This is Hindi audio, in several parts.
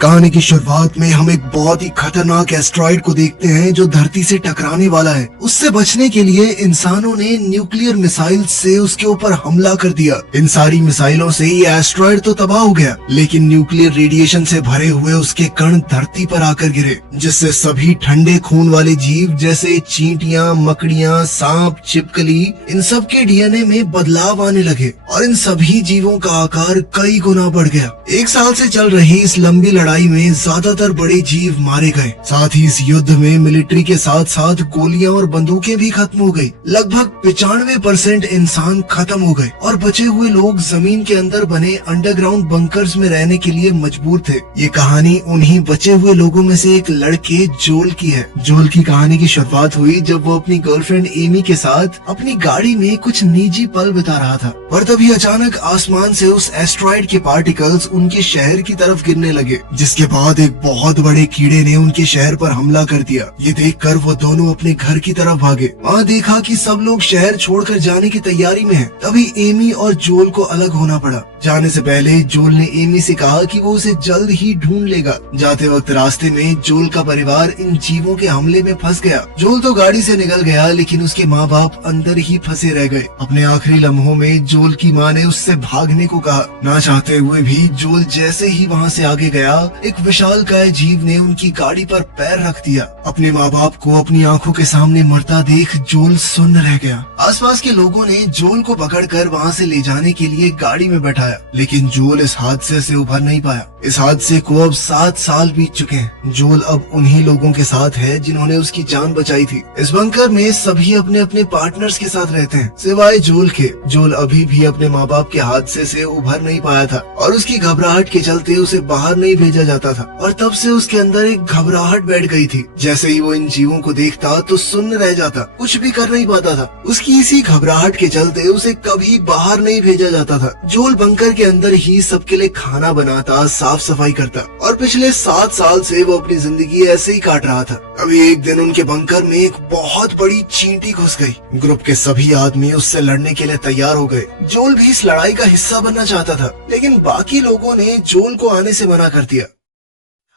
कहानी की शुरुआत में हम एक बहुत ही खतरनाक एस्ट्रॉइड को देखते हैं जो धरती से टकराने वाला है। उससे बचने के लिए इंसानों ने न्यूक्लियर मिसाइल से उसके ऊपर हमला कर दिया। इन सारी मिसाइलों से ये एस्ट्रॉइड तो तबाह हो गया, लेकिन न्यूक्लियर रेडिएशन से भरे हुए उसके कण धरती पर आकर गिरे, जिससे सभी ठंडे खून वाले जीव जैसे चींटियां, मकड़ियां, सांप, छिपकली, इन सब के डीएनए में बदलाव आने लगे और इन सभी जीवों का आकार कई गुना बढ़ गया। 1 साल से चल रही इस लंबी लड़ाई में ज्यादातर बड़े जीव मारे गए। साथ ही इस युद्ध में मिलिट्री के साथ साथ गोलियां और बंदूकें भी खत्म हो गई। लगभग 95% इंसान खत्म हो गए और बचे हुए लोग जमीन के अंदर बने अंडरग्राउंड बंकर्स में रहने के लिए मजबूर थे। ये कहानी उन्हीं बचे हुए लोगों में से एक लड़के जोल की है। जोल की कहानी की शुरुआत हुई जब वो अपनी गर्लफ्रेंड एमी के साथ अपनी गाड़ी में कुछ निजी पल बिता रहा था, पर तभी अचानक आसमान से उस एस्ट्रॉइड के पार्टिकल्स उनके शहर की तरफ गिरने लगे, जिसके बाद एक बहुत बड़े कीड़े ने उनके शहर पर हमला कर दिया। ये देखकर वो दोनों अपने घर की तरफ भागे। वहाँ देखा कि सब लोग शहर छोड़कर जाने की तैयारी में हैं। तभी एमी और जोल को अलग होना पड़ा। जाने से पहले जोल ने एमी से कहा कि वो उसे जल्द ही ढूंढ लेगा। जाते वक्त रास्ते में जोल का परिवार इन जीवों के हमले में फंस गया। जोल तो गाड़ी से निकल गया, लेकिन उसके माँ बाप अंदर ही फंसे रह गए। अपने आखिरी लम्हों में जोल की माँ ने उससे भागने को कहा। ना चाहते हुए भी जोल जैसे ही वहाँ से आगे गया, एक विशालकाय जीव ने उनकी गाड़ी पर पैर रख दिया। अपने माँ बाप को अपनी आंखों के सामने मरता देख जोल सुन्न रह गया। आसपास के लोगों ने जोल को पकड़कर वहाँ से ले जाने के लिए गाड़ी में बैठाया, लेकिन जोल इस हादसे से उभर नहीं पाया। इस हादसे को अब 7 साल बीत चुके हैं। जोल अब उन्हीं लोगों के साथ है जिन्होंने उसकी जान बचाई थी। इस बंकर में सभी अपने अपने पार्टनर्स के साथ रहते हैं, सिवाय जोल के। जोल अभी भी अपने माँ बाप के हादसे से उभर नहीं पाया था और उसकी घबराहट के चलते उसे बाहर नहीं भेजा जाता था, और तब से उसके अंदर एक घबराहट बैठ गई थी। जैसे ही वो इन जीवों को देखता तो सुन्न रह जाता, कुछ भी कर नहीं पाता था। उसकी इसी घबराहट के चलते उसे कभी बाहर नहीं भेजा जाता था। जोल बंकर के अंदर ही सबके लिए खाना बनाता, साफ सफाई करता, और पिछले 7 साल से वो अपनी जिंदगी ऐसे ही काट रहा था। अभी एक दिन उनके बंकर में एक बहुत बड़ी चींटी घुस गई। ग्रुप के सभी आदमी उससे लड़ने के लिए तैयार हो गए। जोल भी इस लड़ाई का हिस्सा बनना चाहता था, लेकिन बाकी लोगों ने जोल को आने से मना कर दिया।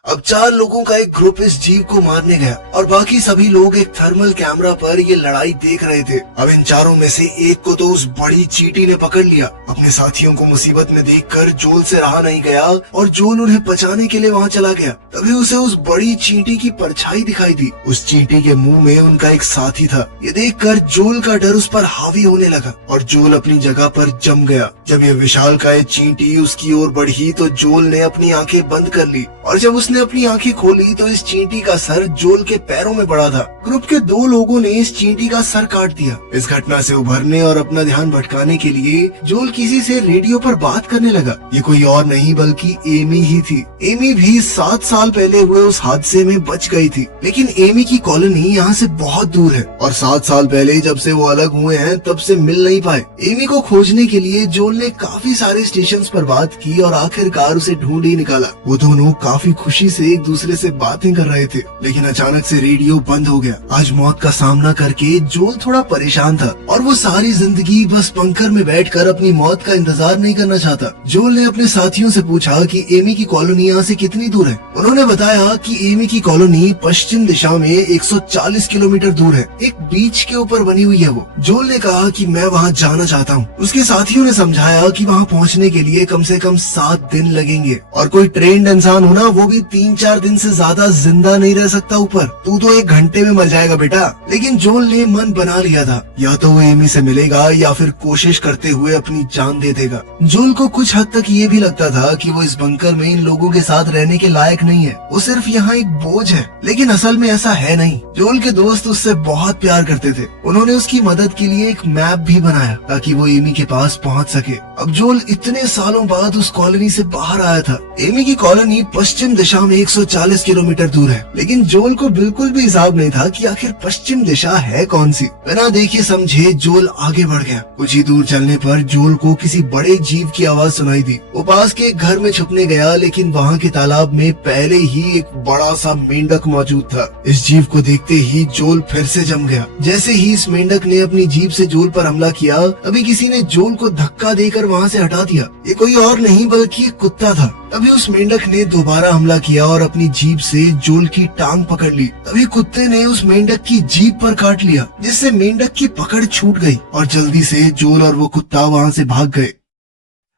अब 4 लोगों का एक ग्रुप इस जीव को मारने गया और बाकी सभी लोग एक थर्मल कैमरा पर ये लड़ाई देख रहे थे। अब इन चारों में से एक को तो उस बड़ी चींटी ने पकड़ लिया। अपने साथियों को मुसीबत में देखकर जोल से रहा नहीं गया और जोल उन्हें बचाने के लिए वहाँ चला गया। तभी उसे उस बड़ी चींटी की परछाई दिखाई दी। उस चींटी के मुंह में उनका एक साथी था। ये देखकर जोल का डर उस पर हावी होने लगा और जोल अपनी जगह पर जम गया। जब ये विशालकाय चींटी उसकी ओर बढ़ी तो जोल ने अपनी आंखें बंद कर ली, और जब उसने अपनी आंखें खोली तो इस चींटी का सर जोल के पैरों में पड़ा था। ग्रुप के 2 लोगों ने इस चींटी का सर काट दिया। इस घटना से उभरने और अपना ध्यान भटकाने के लिए जोल किसी से रेडियो पर बात करने लगा। ये कोई और नहीं बल्कि एमी ही थी। एमी भी 7 साल पहले हुए उस हादसे में बच गई थी, लेकिन एमी की कॉलोनी यहाँ से बहुत दूर है और 7 साल पहले जब से वो अलग हुए हैं तब से मिल नहीं पाए। एमी को खोजने के लिए जोल ने काफी सारे स्टेशंस पर बात की और आखिरकार उसे ढूंढ ही निकाला। वो दोनों काफी खुशी से एक दूसरे से बातें कर रहे थे, लेकिन अचानक से रेडियो बंद हो गया। आज मौत का सामना करके जोल थोड़ा परेशान था और वो सारी जिंदगी बस बंकर में बैठकर अपनी मौत का इंतजार नहीं करना चाहता। जोल ने अपने साथियों से पूछा कि एमी की कॉलोनी यहाँ से कितनी दूर है। उन्होंने बताया कि एमी की कॉलोनी पश्चिम दिशा में 140 किलोमीटर दूर है। एक बीच के ऊपर बनी हुई है वो। जोल ने कहा कि मैं वहाँ जाना चाहता हूँ। उसके साथियों ने समझाया कि वहाँ पहुँचने के लिए कम से कम 7 दिन लगेंगे और कोई ट्रेंड इंसान होना वो भी 3-4 दिन से ज्यादा जिंदा नहीं रह सकता ऊपर। तू तो 1 घंटे में मर जाएगा बेटा। लेकिन जोल ने मन बना लिया था, या तो वो एमी से मिलेगा या फिर कोशिश करते हुए अपनी जान दे देगा। जोल को कुछ हद तक ये भी लगता था कि वो इस बंकर में इन लोगों के साथ रहने के लायक नहीं है। वो सिर्फ यहाँ एक बोझ है, लेकिन असल में ऐसा है नहीं। जोल के दोस्त उससे बहुत प्यार करते थे। उन्होंने उसकी मदद के लिए एक मैप भी बनाया ताकि वो एमी के पास पहुँच सके। अब जोल इतने सालों बाद उस कॉलोनी से बाहर आया था। एमी की कॉलोनी पश्चिम दिशा में 140 किलोमीटर दूर है, लेकिन जोल को बिल्कुल भी हिसाब नहीं था कि आखिर पश्चिम दिशा है कौन सी। बिना देखे समझे जोल आगे बढ़ गया। कुछ ही दूर चलने पर जोल को किसी बड़े जीव की आवाज सुनाई दी। वो पास के एक घर में छुपने गया, लेकिन वहाँ के तालाब में पहले ही एक बड़ा सा मेंढक मौजूद था। इस जीव को देखते ही जोल फिर से जम गया। जैसे ही इस मेंढक ने अपनी जीभ से जोल पर हमला किया, अभी किसी ने जोल को धक्का देकर वहाँ से हटा दिया। ये कोई और नहीं बल्कि एक कुत्ता था। तभी उस मेंढक ने दोबारा दोबारा हमला किया और अपनी जीभ से जोल की टांग पकड़ ली। तभी कुत्ते ने उस मेंढक की जीभ पर काट लिया, जिससे मेंढक की पकड़ छूट गई और जल्दी से जोल और वो कुत्ता वहाँ से भाग गए।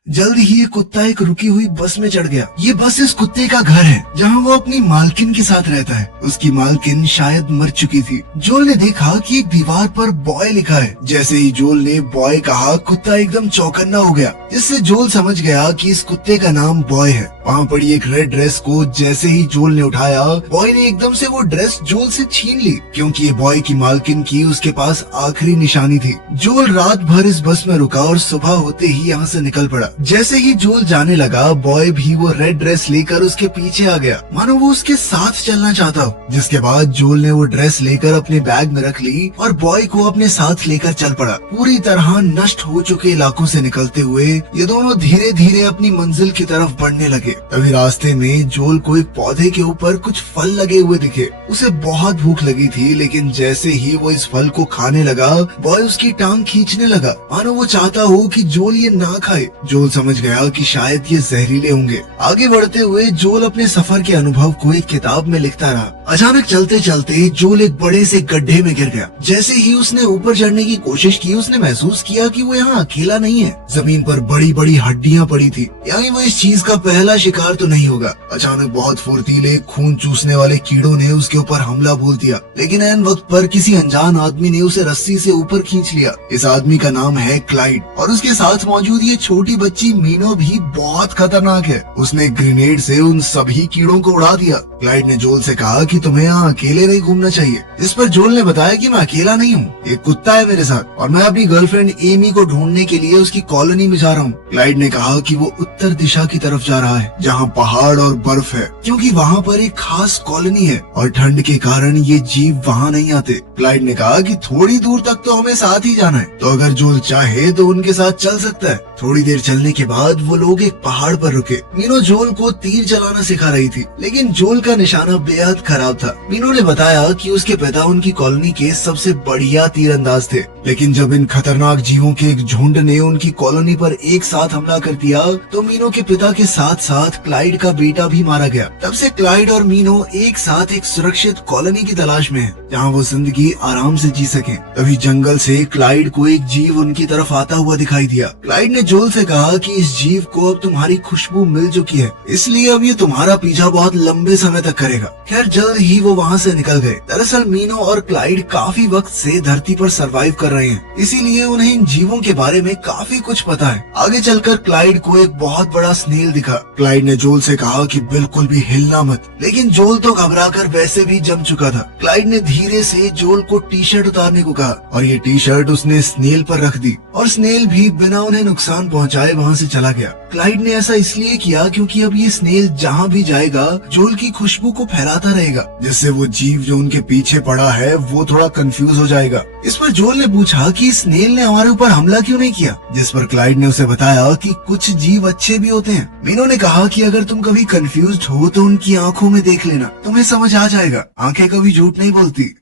जल्द ही ये कुत्ता एक रुकी हुई बस में चढ़ गया। ये बस इस कुत्ते का घर है, जहाँ वो अपनी मालकिन के साथ रहता है। उसकी मालकिन शायद मर चुकी थी। जोल ने देखा कि एक दीवार पर बॉय लिखा है। जैसे ही जोल ने बॉय कहा, कुत्ता एकदम चौकन्ना हो गया, जिससे जोल समझ गया कि इस कुत्ते का नाम बॉय है। वहाँ पड़ी एक रेड ड्रेस को जैसे ही जोल ने उठाया, बॉय ने एकदम से वो ड्रेस जोल से छीन ली, क्योंकि ये बॉय की मालकिन की उसके पास आखिरी निशानी थी। जोल रात भर इस बस में रुका और सुबह होते ही यहाँ से निकल पड़ा। जैसे ही जोल जाने लगा, बॉय भी वो रेड ड्रेस लेकर उसके पीछे आ गया, मानो वो उसके साथ चलना चाहता हो। जिसके बाद जोल ने वो ड्रेस लेकर अपने बैग में रख ली और बॉय को अपने साथ लेकर चल पड़ा। पूरी तरह नष्ट हो चुके इलाकों से निकलते हुए ये दोनों धीरे धीरे अपनी मंजिल की तरफ बढ़ने लगे। तभी रास्ते में जोल को एक पौधे के ऊपर कुछ फल लगे हुए दिखे। उसे बहुत भूख लगी थी, लेकिन जैसे ही वो इस फल को खाने लगा, बॉय उसकी टांग खींचने लगा, मानो वो चाहता हो कि जोल ये ना खाए। जोल समझ गया कि शायद ये जहरीले होंगे। आगे बढ़ते हुए जोल अपने सफर के अनुभव को एक किताब में लिखता रहा। अचानक चलते चलते जोल एक बड़े से गड्ढे में गिर गया। जैसे ही उसने ऊपर चढ़ने की कोशिश की, उसने महसूस किया कि वो यहाँ अकेला नहीं है। जमीन पर बड़ी बड़ी हड्डियाँ पड़ी थी, यानी वो इस चीज का पहला शिकार तो नहीं होगा। अचानक बहुत फुर्तीले खून चूसने वाले कीड़ों ने उसके ऊपर हमला बोल दिया, लेकिन ऐन वक्त पर किसी अनजान आदमी ने उसे रस्सी से ऊपर खींच लिया। इस आदमी का नाम है क्लाइड और उसके साथ मौजूद ये छोटी बच्ची मीनो भी बहुत खतरनाक है। उसने ग्रेनेड से उन सभी कीड़ों को उड़ा दिया। क्लाइड ने जोल से कहा कि तुम्हें यहाँ अकेले नहीं घूमना चाहिए। इस पर जोल ने बताया कि मैं अकेला नहीं हूँ, एक कुत्ता है मेरे साथ और मैं अपनी गर्लफ्रेंड एमी को ढूंढने के लिए उसकी कॉलोनी में जा रहा हूँ। क्लाइड ने कहा कि वो उत्तर दिशा की तरफ जा रहा है, जहाँ पहाड़ और बर्फ है, क्योंकि वहाँ पर एक खास कॉलोनी है और ठंड के कारण ये जीव वहाँ नहीं आते। क्लाइड ने कहा कि थोड़ी दूर तक तो हमें साथ ही जाना है, तो अगर जोल चाहे तो उनके साथ चल सकता है। थोड़ी देर चलने के बाद वो लोग एक पहाड़ पर रुके। मीनो जोल को तीर चलाना सिखा रही थी, लेकिन जोल का निशाना बेहद खराब था। मीनो ने बताया कि उसके पिता उनकी कॉलोनी के सबसे बढ़िया तीरंदाज थे, लेकिन जब इन खतरनाक जीवों के एक झुंड ने उनकी कॉलोनी पर एक साथ हमला कर दिया, तो मीनो के पिता के साथ साथ क्लाइड का बेटा भी मारा गया। तब से क्लाइड और मीनो एक साथ एक सुरक्षित कॉलोनी की तलाश में हैं, जहां वो जिंदगी आराम से जी सकें। तभी जंगल से क्लाइड को एक जीव उनकी तरफ आता हुआ दिखाई दिया। क्लाइड ने जोल से कहा कि इस जीव को अब तुम्हारी खुशबू मिल चुकी है, इसलिए अब ये तुम्हारा पीछा बहुत लंबे समय तक करेगा। खैर जल्द ही वो वहाँ से निकल गए। दरअसल मीनो और क्लाइड काफी वक्त से धरती पर सरवाइव कर रहे हैं, इसीलिए उन्हें इन जीवों के बारे में काफी कुछ पता है। आगे चलकर क्लाइड को एक बहुत बड़ा स्नेल दिखा। क्लाइड ने जोल से कहा कि बिल्कुल भी हिलना मत, लेकिन जोल तो घबराकर वैसे भी जम चुका था। क्लाइड ने धीरे से जोल को टी शर्ट उतारने को कहा और ये टी शर्ट उसने स्नेल पर रख दी और स्नेल भी बिना उन्हें नुकसान पहुंचाए वहां से चला गया। क्लाइड ने ऐसा इसलिए किया क्योंकि अब ये स्नेल जहां भी जाएगा जोल की खुशबू को फैलाता रहेगा, जिससे वो जीव जो उनके पीछे पड़ा है वो थोड़ा कंफ्यूज हो जाएगा। इस पर जोल ने पूछा कि स्नेल ने हमारे ऊपर हमला क्यों नहीं किया, जिस पर क्लाइड ने उसे बताया कि कुछ जीव अच्छे भी होते हैं। मीनो ने कहा कि अगर तुम कभी कंफ्यूज्ड हो तो उनकी आंखों में देख लेना, तुम्हें समझ आ जाएगा, आंखें कभी झूठ नहीं बोलती।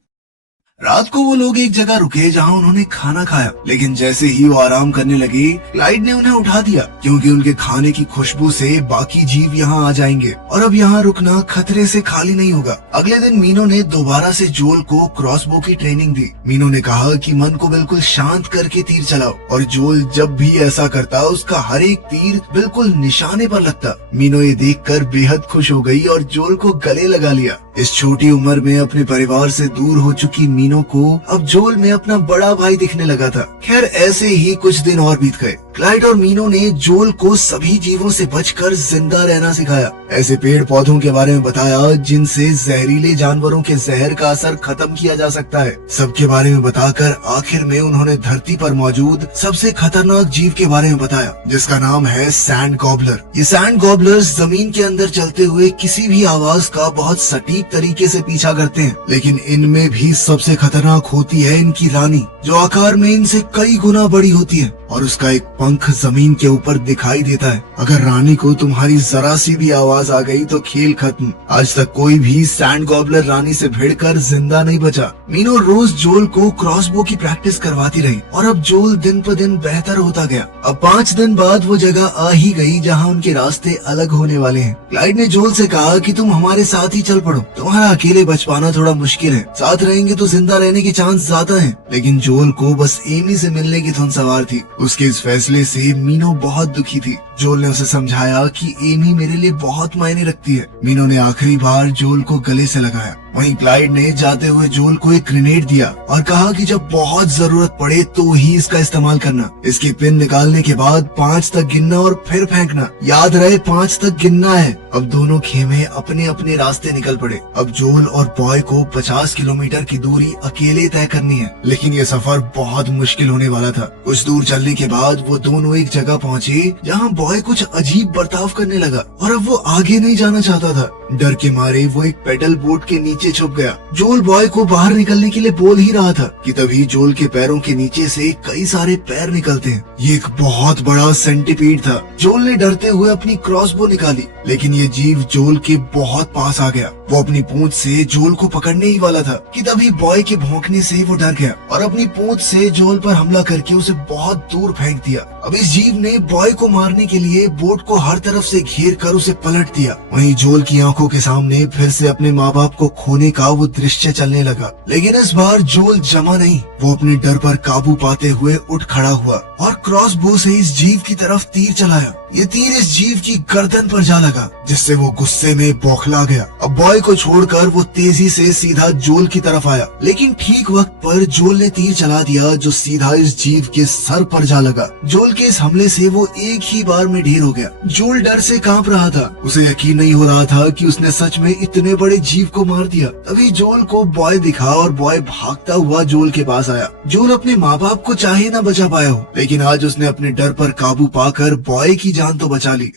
रात को वो लोग एक जगह रुके जहां उन्होंने खाना खाया, लेकिन जैसे ही वो आराम करने लगे, क्लाइड ने उन्हें उठा दिया, क्योंकि उनके खाने की खुशबू से बाकी जीव यहाँ आ जाएंगे और अब यहाँ रुकना खतरे से खाली नहीं होगा। अगले दिन मीनो ने दोबारा से जोल को क्रॉसबो की ट्रेनिंग दी। मीनो ने कहा कि मन को बिल्कुल शांत करके तीर चलाओ और जोल जब भी ऐसा करता उसका हर एक तीर बिल्कुल निशाने पर लगता। मीनो ये देखकर बेहद खुश हो गई और जोल को गले लगा लिया। इस छोटी उम्र में अपने परिवार से दूर हो चुकी मीनो को अब जोल में अपना बड़ा भाई दिखने लगा था। खैर ऐसे ही कुछ दिन और बीत गए। क्लाइड और मीनो ने जोल को सभी जीवों से बचकर जिंदा रहना सिखाया। ऐसे पेड़ पौधों के बारे में बताया जिनसे जहरीले जानवरों के जहर का असर खत्म किया जा सकता है। सबके बारे में बताकर आखिर में उन्होंने धरती पर मौजूद सबसे खतरनाक जीव के बारे में बताया, जिसका नाम है सैंड गॉबलर। ये सैंड गॉबलर्स जमीन के अंदर चलते हुए किसी भी आवाज का बहुत सटीक तरीके से पीछा करते हैं, लेकिन इनमें भी सबसे खतरनाक होती है इनकी रानी। जो आकार में इनसे कई गुना बड़ी होती है और उसका एक पंख जमीन के ऊपर दिखाई देता है। अगर रानी को तुम्हारी जरा सी भी आवाज आ गई तो खेल खत्म। आज तक कोई भी सैंड गॉबलर रानी से भिड़कर जिंदा नहीं बचा। मीनो रोज जोल को क्रॉसबो की प्रैक्टिस करवाती रही और अब जोल दिन पर दिन बेहतर होता गया। अब 5 दिन बाद वो जगह आ ही गई जहाँ उनके रास्ते अलग होने वाले हैं। क्लाइड ने जोल से कहा कि तुम हमारे साथ ही चल पड़ो, तुम्हारा अकेले बच पाना थोड़ा मुश्किल है, साथ रहेंगे तो जिंदा रहने के चांस ज्यादा हैं। लेकिन जोल को बस एमी से मिलने की धुन सवार थी। उसके इस फैसले से मीनो बहुत दुखी थी। जोल ने उसे समझाया कि एमी मेरे लिए बहुत मायने रखती है। मीनो ने आखिरी बार जोल को गले से लगाया। वहीं क्लाइड ने जाते हुए जोल को एक ग्रेनेड दिया और कहा कि जब बहुत जरूरत पड़े तो ही इसका इस्तेमाल करना। इसकी पिन निकालने के बाद 5 तक गिनना और फिर फेंकना। याद रहे 5 तक गिनना है। अब दोनों खेमे अपने अपने रास्ते निकल पड़े। अब जोल और बॉय को 50 किलोमीटर की दूरी अकेले तय करनी है, लेकिन ये सफर बहुत मुश्किल होने वाला था। कुछ दूर चलने के बाद वो दोनों एक जगह पहुँचे जहाँ बॉय कुछ अजीब बर्ताव करने लगा और अब वो आगे नहीं जाना चाहता था। डर के मारे वो एक पेडल बोट के नीचे छुप गया। जोल बॉय को बाहर निकलने के लिए बोल ही रहा था कि तभी जोल के पैरों के नीचे से कई सारे पैर निकलते हैं। ये एक बहुत बड़ा सेंटीपीड था। जोल ने डरते हुए अपनी क्रॉसबो निकाली, लेकिन ये जीव जोल के बहुत पास आ गया। वो अपनी पूंछ से जोल को पकड़ने ही वाला था कि तभी बॉय के भौंकने से वो डर गया और अपनी पूंछ से जोल पर हमला करके उसे बहुत दूर फेंक दिया। अब इस जीव ने बॉय को मारने के लिए बोट को हर तरफ से घेर कर उसे पलट दिया। वहीं जोल की आंखों के सामने फिर से अपने माँ बाप को खोने का वो दृश्य चलने लगा। लेकिन इस बार जोल जमा नहीं। वो अपने डर पर काबू पाते हुए उठ खड़ा हुआ और क्रॉसबो से इस जीव की तरफ तीर चलाया। ये तीर इस जीव की गर्दन पर जा लगा, जिससे वो गुस्से में बौखला गया। अब बॉय को छोड़कर वो तेजी से सीधा जोल की तरफ आया, लेकिन ठीक वक्त पर जोल ने तीर चला दिया जो सीधा इस जीव के सर पर जा लगा। जोल के इस हमले से वो एक ही बार में ढेर हो गया। जोल डर से कांप रहा था। उसे यकीन नहीं हो रहा था कि उसने सच में इतने बड़े जीव को मार दिया। तभी जोल को बॉय दिखा और बॉय भागता हुआ जोल के पास आया। जोल अपने माँ बाप को चाहे न बचा पाया हो, लेकिन आज उसने अपने डर पर काबू पाकर बॉय की जान तो बचा ली।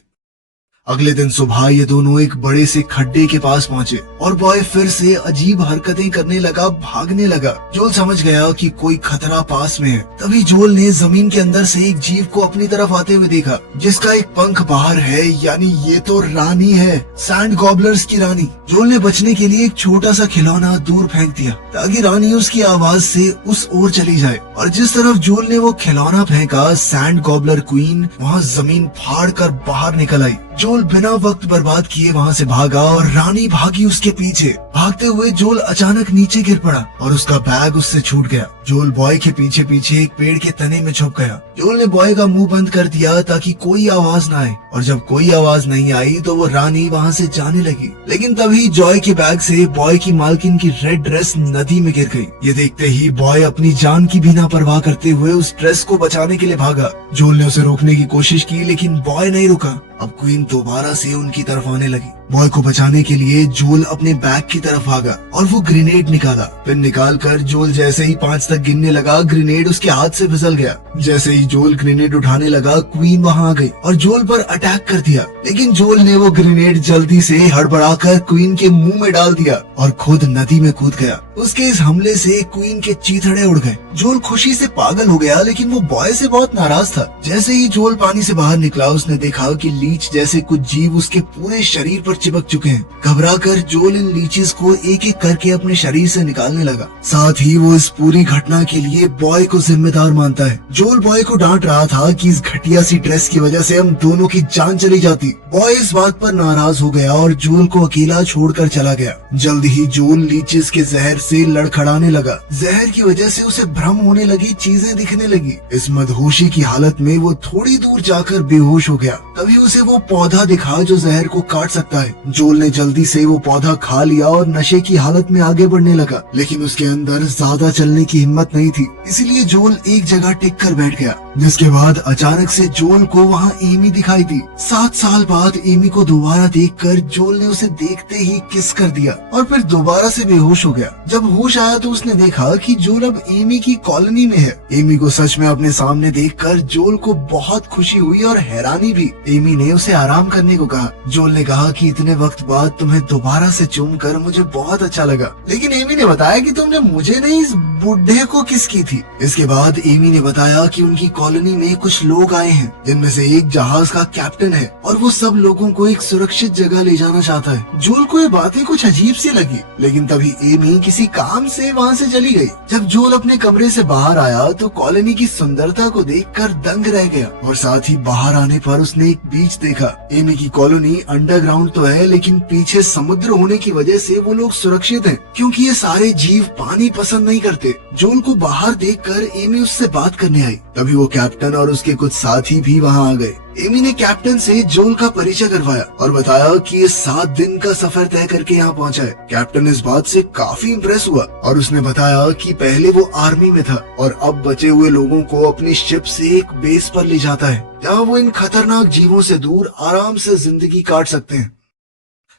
अगले दिन सुबह ये दोनों एक बड़े से खड्डे के पास पहुंचे और बॉय फिर से अजीब हरकतें करने लगा, भागने लगा। जोल समझ गया कि कोई खतरा पास में है। तभी जोल ने जमीन के अंदर से एक जीव को अपनी तरफ आते हुए देखा, जिसका एक पंख बाहर है, यानी ये तो रानी है, सैंड गॉबलर्स की रानी। जोल ने बचने के लिए एक छोटा सा खिलौना दूर फेंक दिया ताकि रानी उसकी आवाज से उस ओर चली जाए। और जिस तरफ जोल ने वो खिलौना फेंका, सैंड गॉबलर क्वीन वहाँ जमीन फाड़ कर बाहर निकल आई। जोल बिना वक्त बर्बाद किए वहाँ से भागा और रानी भागी उसके पीछे। भागते हुए जोल अचानक नीचे गिर पड़ा और उसका बैग उससे छूट गया। जोल बॉय के पीछे पीछे एक पेड़ के तने में छुप गया। जोल ने बॉय का मुंह बंद कर दिया ताकि कोई आवाज ना आए, और जब कोई आवाज नहीं आई तो वो रानी वहाँ से जाने लगी। लेकिन तभी जॉय के बैग से बॉय की मालकिन की रेड ड्रेस नदी में गिर गई। ये देखते ही बॉय अपनी जान की भी ना परवाह करते हुए उस ड्रेस को बचाने के लिए भागा। जोल ने उसे रोकने की कोशिश की, लेकिन बॉय नहीं रुका। अब क्वीन दोबारा से उनकी तरफ आने लगी। बॉय को बचाने के लिए जोल अपने बैग की तरफ भागा और वो ग्रेनेड निकाला। फिर निकाल कर जोल जैसे ही 5 तक गिनने लगा, ग्रेनेड उसके हाथ से फिसल गया। जैसे ही जोल ग्रेनेड उठाने लगा, क्वीन वहाँ आ गई और जोल पर अटैक कर दिया। लेकिन जोल ने वो ग्रेनेड जल्दी से हड़बड़ाकर क्वीन के मुंह में डाल दिया और खुद नदी में कूद गया। उसके इस हमले से क्वीन के चीथड़े उड़ गए। जोल खुशी से पागल हो गया, लेकिन वो बॉय से बहुत नाराज था। जैसे ही जोल पानी से बाहर निकला, उसने देखा कि लीच जैसे कुछ जीव उसके पूरे शरीर पर चिपक चुके हैं। घबराकर जोल इन लीचेस को एक एक करके अपने शरीर से निकालने लगा। साथ ही वो इस पूरी घटना के लिए बॉय को जिम्मेदार मानता है। जोल बॉय को डांट रहा था कि इस घटिया सी ड्रेस की वजह से हम दोनों की जान चली जाती। बॉय इस बात पर नाराज हो गया और जोल को अकेला छोड़कर चला गया। जल्द ही जोल लीचेस के जहर से लड़खड़ाने लगा। जहर की वजह से उसे भ्रम होने लगी, चीजें दिखने लगी। इस मदहोशी की हालत में वो थोड़ी दूर जाकर बेहोश हो गया। तभी उसे वो पौधा दिखा जो जहर को काट सकता है। जोल ने जल्दी से वो पौधा खा लिया और नशे की हालत में आगे बढ़ने लगा, लेकिन उसके अंदर ज्यादा चलने की हिम्मत नहीं थी। इसीलिए जोल एक जगह टिक कर बैठ गया। जिसके बाद अचानक से जोल को वहाँ एमी दिखाई दी। 7 साल बाद एमी को दोबारा देखकर जोल ने उसे देखते ही किस कर दिया और फिर दोबारा से बेहोश हो गया। जब होश आया तो उसने देखा कि जोल अब एमी की कॉलोनी में है। एमी को सच में अपने सामने देखकर जोल को बहुत खुशी हुई और हैरानी भी। एमी ने उसे आराम करने को कहा। जोल ने कहा कि इतने वक्त बाद तुम्हें दोबारा से चूम कर मुझे बहुत अच्छा लगा, लेकिन एमी ने बताया कि तुमने मुझे नहीं, इस बुढ़े को किसकी थी। इसके बाद एमी ने बताया कि उनकी कॉलोनी में कुछ लोग आए हैं, जिनमें से एक जहाज का कैप्टन है और वो सब लोगों को एक सुरक्षित जगह ले जाना चाहता है। जोल को ये बातें कुछ अजीब सी लगी, लेकिन तभी एमी किसी काम से वहाँ से चली गई। जब जोल अपने कमरे से बाहर आया तो कॉलोनी की सुंदरता को देखकर दंग रह गया और साथ ही बाहर आने पर उसने एक बीच देखा। एमी की कॉलोनी अंडरग्राउंड तो है, लेकिन पीछे समुद्र होने की वजह से वो लोग सुरक्षित हैं, क्योंकि ये सारे जीव पानी पसंद नहीं करते। जोल को बाहर देखकर एमी उससे बात करने आई। तभी वो कैप्टन और उसके कुछ साथी भी वहाँ आ गए। एमी ने कैप्टन से जोल का परिचय करवाया और बताया कि ये 7 दिन का सफर तय करके यहाँ पहुँचा है। कैप्टन इस बात से काफी इम्प्रेस हुआ और उसने बताया कि पहले वो आर्मी में था और अब बचे हुए लोगों को अपनी शिप से एक बेस पर ले जाता है, जहाँ वो इन खतरनाक जीवों से दूर आराम से जिंदगी काट सकते हैं।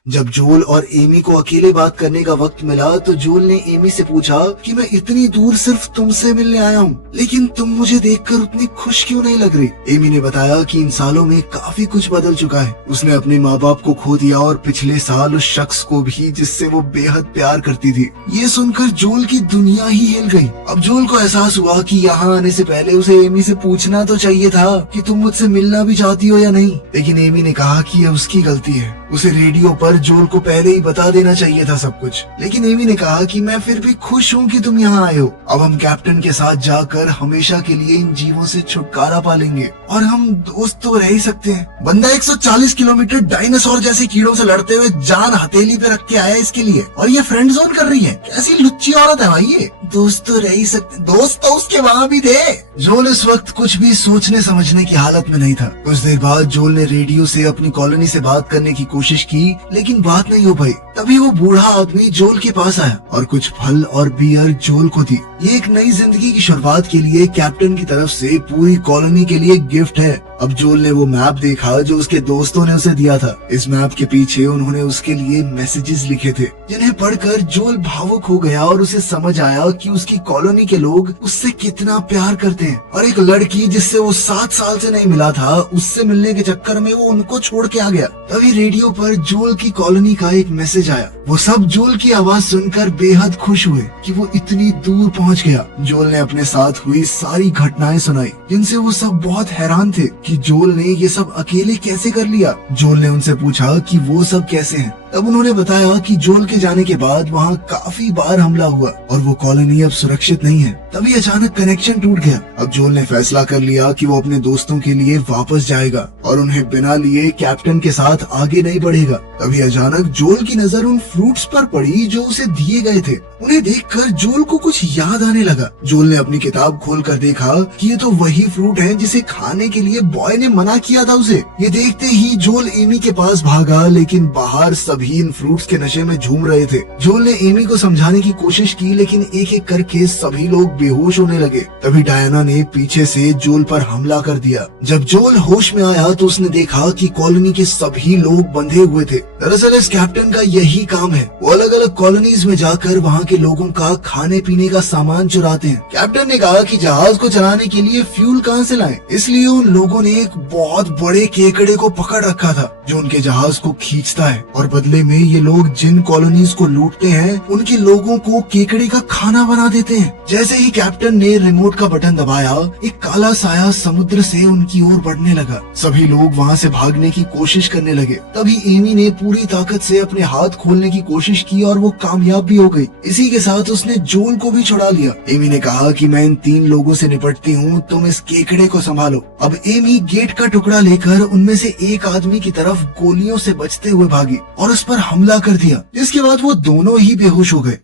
जब जोल और एमी को अकेले बात करने का वक्त मिला तो जोल ने एमी से पूछा कि मैं इतनी दूर सिर्फ तुमसे मिलने आया हूँ, लेकिन तुम मुझे देखकर उतनी खुश क्यों नहीं लग रही। एमी ने बताया कि इन सालों में काफी कुछ बदल चुका है। उसने अपने माँ बाप को खो दिया और पिछले साल उस शख्स को भी जिससे वो बेहद प्यार करती थी। ये सुनकर जोल की दुनिया ही हिल गई। अब जोल को एहसास हुआ कि यहाँ आने से पहले उसे एमी से पूछना तो चाहिए था कि तुम मुझसे मिलना भी चाहती हो या नहीं, लेकिन एमी ने कहा कि ये उसकी गलती है। उसे रेडियो पर जोल को पहले ही बता देना चाहिए था सब कुछ, लेकिन एमी ने कहा कि मैं फिर भी खुश हूँ कि तुम यहाँ आए हो। अब हम कैप्टन के साथ जाकर हमेशा के लिए इन जीवों से छुटकारा पालेंगे और हम दोस्त तो रह ही सकते हैं। बंदा 140 किलोमीटर डायनासोर जैसे कीड़ों से लड़ते हुए जान हथेली पे रख के आया इसके लिए, और ये फ्रेंड जोन कर रही है। कैसी लुच्ची औरत है भाई ये। दोस्त तो रह ही सकते, दोस्त तो उसके वहाँ भी थे। जोल इस वक्त कुछ भी सोचने समझने की हालत में नहीं था। कुछ देर बाद जोल ने रेडियो से अपनी कॉलोनी से बात करने की कोशिश की, लेकिन बात नहीं हो पाई। तभी वो बूढ़ा आदमी जोल के पास आया और कुछ फल और बियर जोल को दी। ये एक नई जिंदगी की शुरुआत के लिए कैप्टन की तरफ से पूरी कॉलोनी के लिए गिफ्ट है। अब जोल ने वो मैप देखा जो उसके दोस्तों ने उसे दिया था। इस मैप के पीछे उन्होंने उसके लिए मैसेजेस लिखे थे, जिन्हें पढ़कर जोल भावुक हो गया और उसे समझ आया कि उसकी कॉलोनी के लोग उससे कितना प्यार करते हैं। और एक लड़की जिससे वो 7 साल से नहीं मिला था, उससे मिलने के चक्कर में वो उनको छोड़ के आ गया। तभी रेडियो पर जोल की कॉलोनी का एक मैसेज आया। वो सब जोल की आवाज सुनकर बेहद खुश हुए कि वो इतनी दूर पहुंच गया। जोल ने अपने साथ हुई सारी घटनाएं सुनाई, जिनसे वो सब बहुत हैरान थे कि जोल ने ये सब अकेले कैसे कर लिया। जोल ने उनसे पूछा कि वो सब कैसे हैं। तब उन्होंने बताया कि जोल के जाने के बाद वहाँ काफी बार हमला हुआ और वो कॉलोनी अब सुरक्षित नहीं है। तभी अचानक कनेक्शन टूट गया। अब जोल ने फैसला कर लिया कि वो अपने दोस्तों के लिए वापस जाएगा और उन्हें बिना लिए कैप्टन के साथ आगे नहीं बढ़ेगा। तभी अचानक जोल की नजर उन फ्रूट्स पर पड़ी जो उसे दिए गए थे। उन्हें देखकर जोल को कुछ याद आने लगा। जोल ने अपनी किताब खोलकर देखा कि ये तो वही फ्रूट है जिसे खाने के लिए बॉय ने मना किया था उसे। ये देखते ही जोल एमी के पास भागा, लेकिन बाहर सभी इन फ्रूट्स के नशे में झूम रहे थे। जोल ने एमी को समझाने की कोशिश की, लेकिन एक एक करके सभी लोग बेहोश होने लगे। तभी डायना ने पीछे से जोल पर हमला कर दिया। जब जोल होश में आया तो उसने देखा कि कॉलोनी के सभी लोग बंधे हुए थे। दरअसल इस कैप्टन का यही काम है, वो अलग अलग कॉलोनीज में जाकर वहाँ के लोगों का खाने पीने का सामान चुराते हैं। कैप्टन ने कहा कि जहाज को चलाने के लिए फ्यूल कहाँ से लाएं? इसलिए उन लोगों ने एक बहुत बड़े केकड़े को पकड़ रखा था जो उनके जहाज को खींचता है, और बदले में ये लोग जिन कॉलोनीज को लूटते हैं उनके लोगों को केकड़े का खाना बना देते हैं। जैसे ही कैप्टन ने रिमोट का बटन दबाया, एक काला साया समुद्र से उनकी ओर बढ़ने लगा। सभी लोग वहाँ से भागने की कोशिश करने लगे। तभी एमी ने पूरी ताकत से अपने हाथ खोलने की कोशिश की और वो कामयाब भी हो गई। इसी के साथ उसने जोल को भी छुड़ा लिया। एमी ने कहा कि मैं इन 3 लोगों से निपटती हूँ, तुम इस केकड़े को संभालो। अब एमी गेट का टुकड़ा लेकर उनमें से एक आदमी की तरफ गोलियों से बचते हुए भागी और उस पर हमला कर दिया, जिसके बाद वो दोनों ही बेहोश हो गए।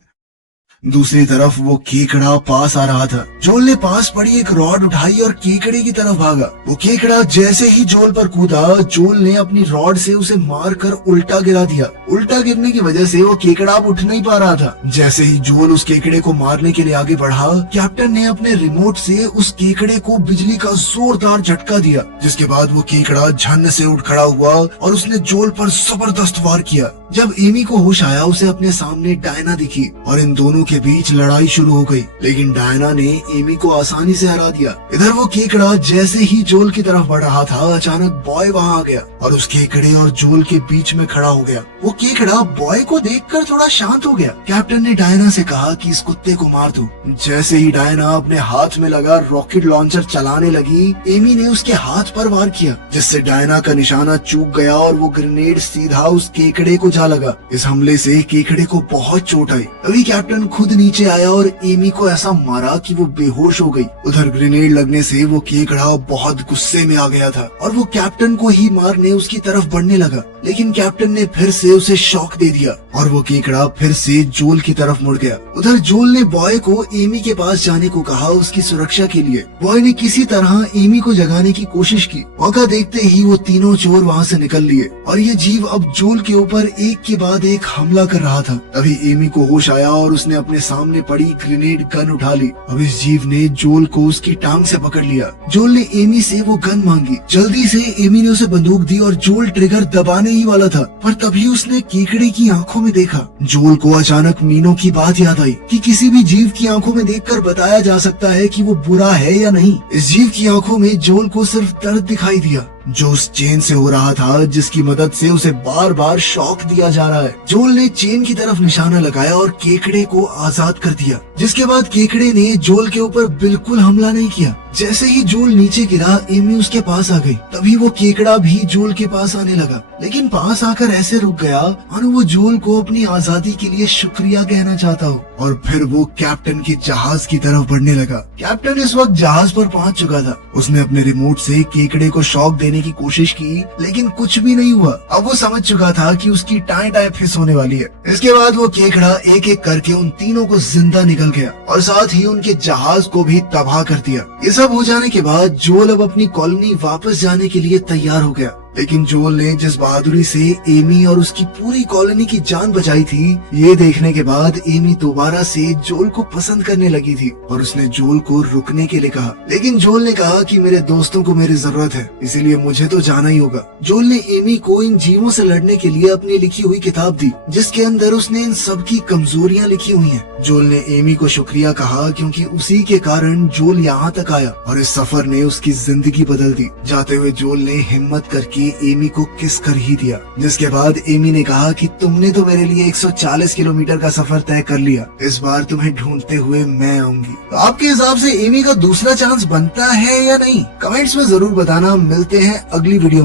दूसरी तरफ वो केकड़ा पास आ रहा था। जोल ने पास पड़ी एक रॉड उठाई और केकड़े की तरफ भागा। वो केकड़ा जैसे ही जोल पर कूदा, जोल ने अपनी रॉड से उसे मारकर उल्टा गिरा दिया। उल्टा गिरने की वजह से वो केकड़ा अब उठ नहीं पा रहा था। जैसे ही जोल उस केकड़े को मारने के लिए आगे बढ़ा, कैप्टन ने अपने रिमोट से उस केकड़े को बिजली का जोरदार झटका दिया, जिसके बाद वो केकड़ा झन्न से उठ खड़ा हुआ और उसने जोल पर जबरदस्त वार किया। जब एमी को होश आया उसे अपने सामने डायना दिखी और इन दोनों के बीच लड़ाई शुरू हो गई, लेकिन डायना ने एमी को आसानी से हरा दिया। इधर वो केकड़ा जैसे ही जोल की तरफ बढ़ रहा था, अचानक बॉय वहाँ आ गया और उस केकड़े और जोल के बीच में खड़ा हो गया। वो केकड़ा बॉय को देखकर थोड़ा शांत हो गया। कैप्टन ने डायना से कहा कि इस कुत्ते को मार दो। जैसे ही डायना अपने हाथ में लगा रॉकेट लॉन्चर चलाने लगी, एमी ने उसके हाथ पर वार किया, जिससे डायना का निशाना चूक गया और वो ग्रेनेड सीधा उस केकड़े को जा लगा। इस हमले से केकड़े को बहुत चोट आई। अभी कैप्टन खुद नीचे आया और एमी को ऐसा मारा कि वो बेहोश हो गई। उधर ग्रेनेड लगने से वो केकड़ा बहुत गुस्से में आ गया था और वो कैप्टन को ही मारने उसकी तरफ बढ़ने लगा, लेकिन कैप्टन ने फिर से उसे शॉक दे दिया और वो केकड़ा फिर से जोल की तरफ मुड़ गया। उधर जोल ने बॉय को एमी के पास जाने को कहा उसकी सुरक्षा के लिए। बॉय ने किसी तरह एमी को जगाने की कोशिश की। मौका देखते ही वो तीनों चोर वहाँ से निकल लिए और ये जीव अब जोल के ऊपर एक के बाद एक हमला कर रहा था। तभी एमी को होश आया और उसने अपने सामने पड़ी ग्रेनेड गन उठा ली। अब इस जीव ने जोल को उसकी टांग से पकड़ लिया। जोल ने एमी से वो गन मांगी। जल्दी से एमी ने उसे बंदूक दी और जोल ट्रिगर दबाने ही वाला था, पर तभी उसने केकड़े की आंखों में देखा। जोल को अचानक मीनों की बात याद आई कि किसी भी जीव की आंखों में देखकर बताया जा सकता है कि वो बुरा है या नहीं। इस जीव की आंखों में जोल को सिर्फ दर्द दिखाई दिया जो उस चेन से हो रहा था, जिसकी मदद से उसे बार बार शॉक दिया जा रहा है। जोल ने चेन की तरफ निशाना लगाया और केकड़े को आजाद कर दिया, जिसके बाद केकड़े ने जोल के ऊपर बिल्कुल हमला नहीं किया। जैसे ही जोल नीचे गिरा, एमी उसके पास आ गई। तभी वो केकड़ा भी जोल के पास आने लगा, लेकिन पास आकर ऐसे रुक गया मानो वो जोल को अपनी आजादी के लिए शुक्रिया कहना चाहता हो। और फिर वो कैप्टन के जहाज की तरफ बढ़ने लगा। कैप्टन इस वक्त जहाज पर पहुंच चुका था। उसने अपने रिमोट से केकड़े को शॉक देने की कोशिश की, लेकिन कुछ भी नहीं हुआ। अब वो समझ चुका था कि उसकी टाई टाई फिस होने वाली है। इसके बाद वो केकड़ा एक एक करके उन तीनों को जिंदा निकल गया और साथ ही उनके जहाज को भी तबाह कर दिया। ये सब हो जाने के बाद जोल अब अपनी कॉलोनी वापस जाने के लिए तैयार हो गया, लेकिन जोल ने जिस बहादुरी से एमी और उसकी पूरी कॉलोनी की जान बचाई थी, ये देखने के बाद एमी दोबारा से जोल को पसंद करने लगी थी और उसने जोल को रुकने के लिए कहा। लेकिन जोल ने कहा कि मेरे दोस्तों को मेरी जरूरत है, इसीलिए मुझे तो जाना ही होगा। जोल ने एमी को इन जीवों से लड़ने के लिए अपनी लिखी हुई किताब दी, जिसके अंदर उसने इन सब की कमजोरियाँ लिखी हुई हैं। जोल ने एमी को शुक्रिया कहा क्योंकि उसी के कारण जोल यहाँ तक आया और इस सफर ने उसकी जिंदगी बदल दी। जाते हुए जोल ने हिम्मत करके एमी को किस कर ही दिया, जिसके बाद एमी ने कहा कि तुमने तो मेरे लिए 140 किलोमीटर का सफर तय कर लिया, इस बार तुम्हें ढूंढते हुए मैं आऊंगी। तो आपके हिसाब से एमी का दूसरा चांस बनता है या नहीं? कमेंट्स में जरूर बताना। मिलते हैं अगली वीडियो में।